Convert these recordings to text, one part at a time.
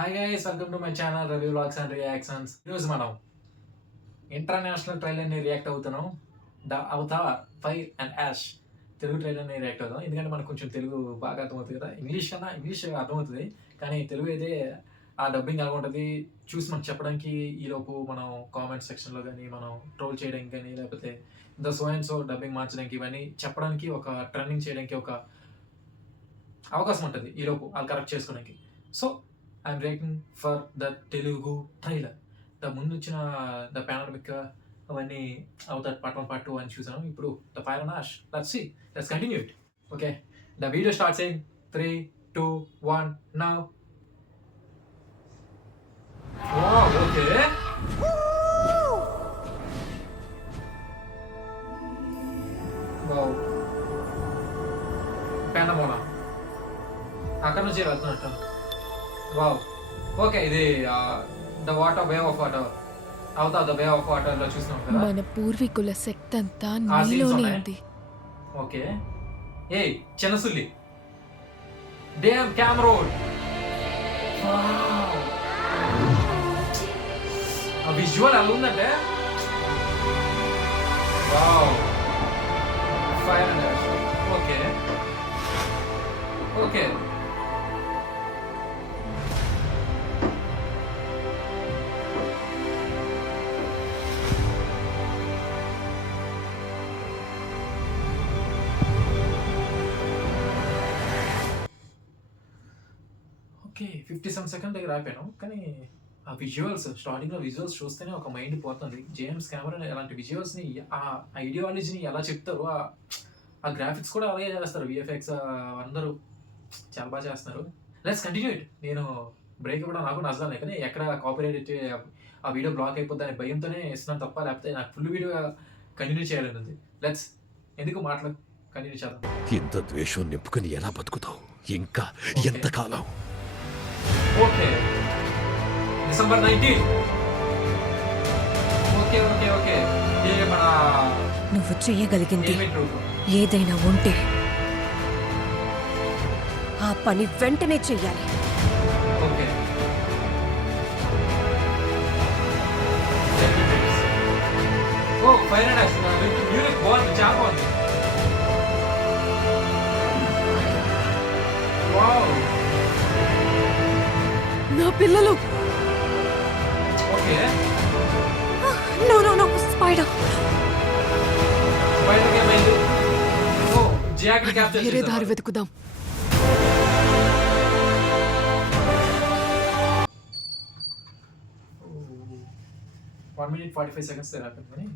Hi guys, welcome to my channel review vlogs and reactions. ఈరోజు మనం international ట్రైలర్ని react అవుతున్నాం. The Avatar fire and ash Telugu ట్రైలర్ని react అవుతాం. ఎందుకంటే మనకు కొంచెం తెలుగు బాగా అర్థమవుతుంది కదా. ఇంగ్లీష్ అర్థమవుతుంది, కానీ తెలుగు అయితే ఆ డబ్బింగ్ ఎలా ఉంటుంది చూసి మనకు చెప్పడానికి ఈలోపు మనం కామెంట్ సెక్షన్లో కానీ మనం ట్రోల్ చేయడానికి కానీ లేకపోతే the so and so dubbing మార్చడానికి ఇవన్నీ చెప్పడానికి ఒక ట్రెండింగ్ చేయడానికి ఒక అవకాశం ఉంటుంది ఈలోపు వాళ్ళు కరెక్ట్ చేసుకోవడానికి. So I'm rating for the Telugu trailer. ముందు వచ్చిన ద పానోరమిక్ అవన్నీ అవుతారు పార్ట్ 1 పార్ట్ 2 అని చూసాను. ఇప్పుడు the fire and ash. Let's continue it. Okay, the video starts in 3, 2, 1 now. Okay, wow, పాండమోనా అక్కడ నుంచి వెళ్తున్నట్టు. వావ్, ఓకే, ఇది the water wave of water అవుతా ద వేవ్ ఆఫ్ వాటర్ లో చూస్తున్నాం కదా. మన పూర్వీకుల శక్తి అంతా ఆ scenes నీలోనే ఉన్నాయి. ఉంది. ఓకే, ఏ చిన్నసుల్లి డ్యామ్ కెమెరోన్. ఆ విజువల్ ఎలా ఉందంటే wow. Fire and ash. Okay okay, okay 57 second దగ్గర ఆపాను, కానీ ఆ విజువల్స్ స్టార్టింగ్లో విజువల్స్ చూస్తేనే ఒక మైండ్ పోతుంది. జేమ్స్ కెమెరాన్ అలాంటి విజువల్స్ని ఆ ఐడియాలజీని ఎలా చెప్తారు, ఆ గ్రాఫిక్స్ కూడా అలాగే చేస్తారు. విఎఫ్ఎక్స్ అందరూ చాలా బాగా చేస్తున్నారు. Let's continue it. నేను బ్రేక్ ఇవ్వడం నాకు నచ్చలేదు, కానీ ఎక్కడ కాపీరైట్ ఆ వీడియో బ్లాక్ అయిపోద్ది అనే భయంతోనే ఇస్తున్నాను తప్ప, లేకపోతే నాకు ఫుల్ వీడియో కంటిన్యూ చేయాలని ఉంది. లెట్స్ ఎందుకు మాటలు కంటిన్యూ చేద్దాం. ఇంత ద్వేషం నింపుకుని ఎలా బతుకుతావు ఇంకా ఎంతకాలం? Okay, December 19. Okay okay okay, ఇది మన నువ్వు చేయగలిగింది ఎలిమెంట్ రూట్. ఏదైనా ఉంటే ఆ పని వెంటనే చెయ్యాలి. ఓకే, ఓ ఫైర్ అండ్ యాష్ మ్యూజిక్ బాగుంది, చాలా బాగుంది. వావ్, నా పిల్లలు. Okay, no no no spider. Spider game అయింది. ఓ జాక్ ని క్యాప్చర్ వేరే దారి చేశారు. వెతుకుదాం. ఓ, 1 minute 45 seconds there happened కానీ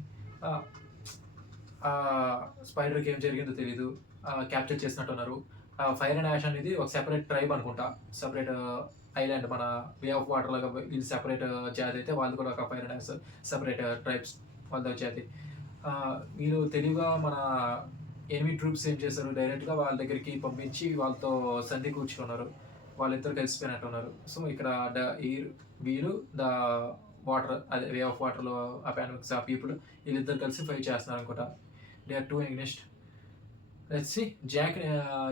స్పైడర్కి ఏం జరిగిందో తెలీదు, క్యాప్చర్ చేసినట్టున్నారు. ఫైర్ అండ్ యాష్ అనేది ఒక సెపరేట్ ట్రైబ్ అనుకుంటా, సెపరేట్ ఐలాండ్. మన వే ఆఫ్ వాటర్ లాగా వీళ్ళు సెపరేట్ జాతి అయితే వాళ్ళు కూడా ఒక fire and ash separate tribes వాళ్ళ జాతి. వీళ్ళు తెలివిగా మన ఎనిమీ ట్రూప్స్ ఏం చేశారు, డైరెక్ట్గా వాళ్ళ దగ్గరికి పంపించి వాళ్ళతో సంధి కూర్చుకున్నారు. వాళ్ళిద్దరు కలిసిపోయినట్టున్నారు. సో ఇక్కడ వీరు ద వాటర్, అదే వే ఆఫ్ వాటర్లో ఆ పాండమిక్స్ ఆ పీపుల్ వీళ్ళిద్దరు కలిసి ఫైట్ చేస్తున్నారు అనుకుంటా. They are two against. Let's see.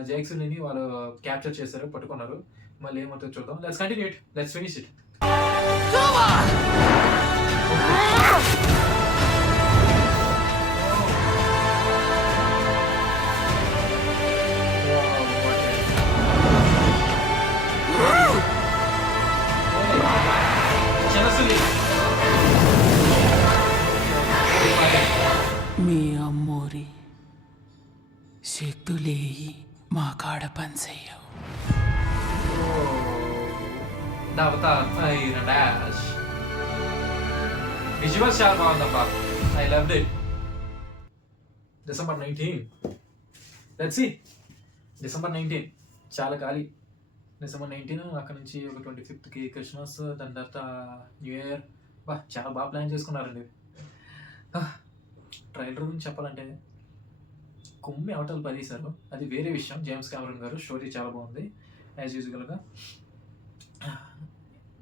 జాక్సన్ని వాళ్ళు క్యాప్చర్ చేశారు, పట్టుకున్నారు. మళ్ళీ ఏమవుతుందో చూద్దాం. Let's continue it, let's finish it. మీ అమ్మోరి శక్తులేయి మా కాడ పనిచేయవు. Avatar fire and ash. Visuals చాలా బాగుందబ్బా, I loved it. December 19. Let's see. December 19 చాలా ఖాళీ. డిసెంబర్ 19 అక్కడ నుంచి ఒక 25కి క్రిస్మస్, దాని తర్వాత న్యూ ఇయర్. బా చాలా బాగా ప్లాన్ చేసుకున్నారండి. ట్రైలర్ గురించి చెప్పాలంటే కొమ్మి అవతలు పడేశారు, అది వేరే విషయం. జేమ్స్ కెమెరాన్ గారు స్టోరీ చాలా బాగుంది యాజ్ యూజువల్గా.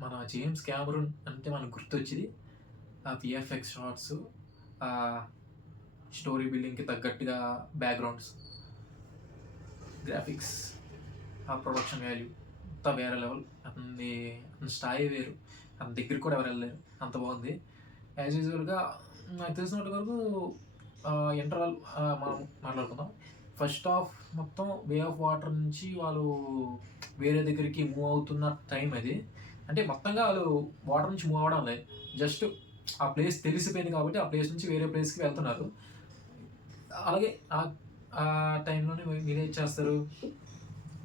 మన జేమ్స్ కెమెరాన్ అంటే మనకు గుర్తొచ్చింది ఆ విఎఫ్ఎక్స్ షాట్స్, స్టోరీ బిల్డింగ్కి తగ్గట్టుగా బ్యాక్గ్రౌండ్స్, గ్రాఫిక్స్, ఆ ప్రొడక్షన్ వాల్యూ అంతా వేరే లెవెల్. అతని స్థాయి వేరు, అతని దగ్గరికి కూడా ఎవరు వెళ్ళలేరు, అంత బాగుంది. యాజ్ యూజువల్గా నాకు తెలిసినంత వరకు ఇంటర్వల్ మనం మాట్లాడుకుందాం. ఫస్ట్ హాఫ్ మొత్తం వే ఆఫ్ వాటర్ నుంచి వాళ్ళు వేరే దగ్గరికి మూవ్ అవుతున్న టైం అది. అంటే మొత్తంగా వాళ్ళు వాటర్ నుంచి మూవ్ అవ్వడం లేదు, జస్ట్ ఆ ప్లేస్ తెలిసిపోయింది కాబట్టి ఆ ప్లేస్ నుంచి వేరే ప్లేస్కి వెళ్తున్నారు. అలాగే ఆ టైంలోనే మీరేం చేస్తారు,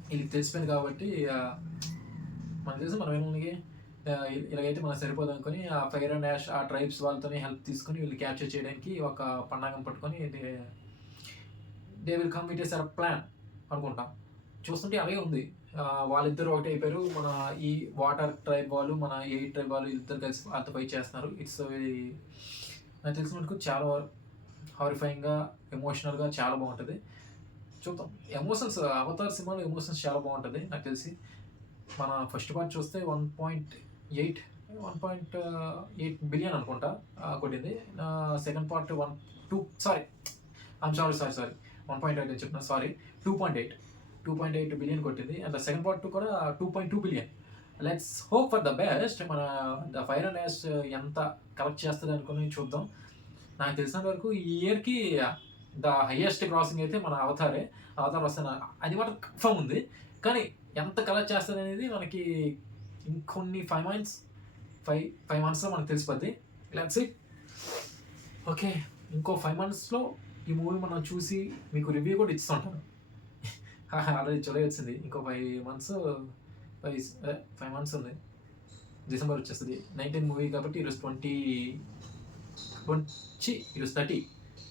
వీళ్ళకి తెలిసిపోయింది కాబట్టి మనకు తెలుసు మనం ఏమోనికి ఇలాగైతే మనకు సరిపోదు అనుకొని ఆ ఫైర్ అండ్ యాష్ ఆ ట్రైబ్స్ వాళ్ళతోనే హెల్ప్ తీసుకొని వీళ్ళు క్యాప్చర్ చేయడానికి ఒక పన్నాగం పట్టుకొని they will come with a set plan అనుకుంటాం. చూస్తుంటే అలాగే ఉంది. వాళ్ళిద్దరు ఒకటి అయిపోయారు. మన ఈ వాటర్ ట్రైబ్ వాళ్ళు, మన ఎయిర్ ట్రైబ్ వాళ్ళు ఇద్దరు కలిసి వాళ్ళతో ఫైట్ చేస్తున్నారు. ఇట్స్ నాకు తెలిసిన మటుకు చాలా హారిఫైయింగ్గా, ఎమోషనల్గా చాలా బాగుంటుంది. చూద్దాం. ఎమోషన్స్ అవతార్ సినిమాలో ఎమోషన్స్ చాలా బాగుంటుంది నాకు తెలిసి. మన ఫస్ట్ పార్ట్ చూస్తే 1.8 బిలియన్ అనుకుంటా కొట్టింది. సెకండ్ పార్ట్ 1.8 అని చెప్పిన, సారీ 2.8 బిలియన్ కొట్టింది. అండ్ సెకండ్ పార్ట్ కూడా 2.2 billion. Let's hope for the best. మన ద ఫైర్ అండ్ యాష్ ఎంత కలెక్ట్ చేస్తుంది అనుకుని చూద్దాం. నాకు తెలిసినంత వరకు ఈ ఇయర్కి ద హైయెస్ట్ క్రాసింగ్ అయితే మన అవతార్ వస్తాను అది మాట కన్ఫర్మ్ ఉంది. కానీ ఎంత కలెక్ట్ చేస్తుంది అనేది మనకి ఇంకొన్ని 5 మంత్స్లో మనకు తెలిసిపోద్ది. Let's see. ఓకే, ఇంకో 5 మంత్స్లో ఈ మూవీ మనం చూసి మీకు రివ్యూ కూడా ఇస్తుంటాను. ఆల్రెడీ జులై వచ్చింది, ఇంకో 5 మంత్స్ ఉంది, డిసెంబర్ వచ్చేస్తుంది. 19 మూవీ కాబట్టి ఈరోజు 30.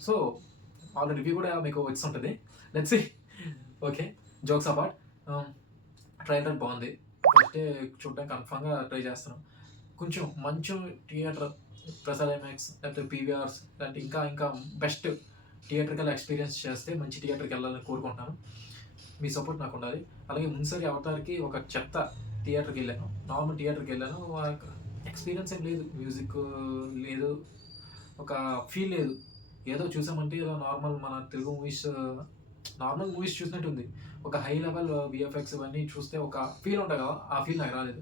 సో ఆల్రెడీ రివ్యూ కూడా మీకు ఇస్తుంటుంది. Let's see. Okay, jokes apart, trailer బాగుంది. ఫస్టే చూడడానికి కన్ఫామ్గా ట్రై చేస్తున్నాం. కొంచెం మంచి థియేటర్, ప్రసాద్ ఐమాక్స్ లేకపోతే పీవీఆర్స్ లాంటి ఇంకా బెస్ట్ థియేటర్కల్ ఎక్స్పీరియన్స్ చేస్తే మంచి థియేటర్కి వెళ్ళాలని కోరుకుంటున్నాను. మీ సపోర్ట్ నాకు ఉండాలి. అలాగే ముందుసారి అవతార్కి ఒక చెత్త థియేటర్కి వెళ్ళాను, నార్మల్ థియేటర్కి వెళ్ళాను. ఎక్స్పీరియన్స్ ఏం లేదు, మ్యూజిక్ లేదు, ఒక ఫీల్ లేదు. ఏదో చూసామంటే ఏదో మన తెలుగు నార్మల్ మూవీస్ చూసినట్టు ఉంది. ఒక హై లెవెల్ విఎఫ్ఎక్స్ ఇవన్నీ చూస్తే ఒక ఫీల్ ఉంటుంది కదా, ఆ ఫీల్ నాకు రాలేదు.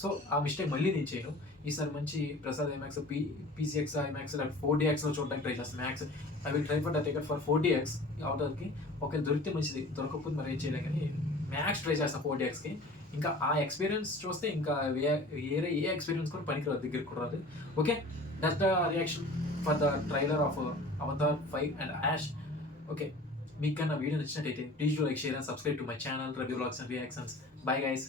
సో ఆ మిస్టేక్ మళ్ళీ నేను చేయను. ఈసారి మంచి ప్రసాద్ ఐమాక్స్, పీసీఎక్స్ ఐమాక్స్ లేకపోతే 4DXలో చూడడానికి ట్రై చేస్తాను. Max I will try for the ticket for 4DX అవుటర్కి. ఒకవేళ దొరికితే మంచిది, దొరకకపోతే మరి ఏం చేయలేం, కానీ మ్యాక్స్ ట్రై చేస్తాను 4DXకి. ఇంకా ఆ ఎక్స్పీరియన్స్ చూస్తే ఇంకా వేరే ఏ ఎక్స్పీరియన్స్ కూడా పనికిరాదు, దగ్గరికి కూడా రాదు. Okay, that's the reaction for the trailer of Avatar 5 and ash. Okay, మీకు కన్నా వీడియో నచ్చినట్టయితే please do like, share and subscribe to my channel Ravi vlogs and reactions. Bye guys.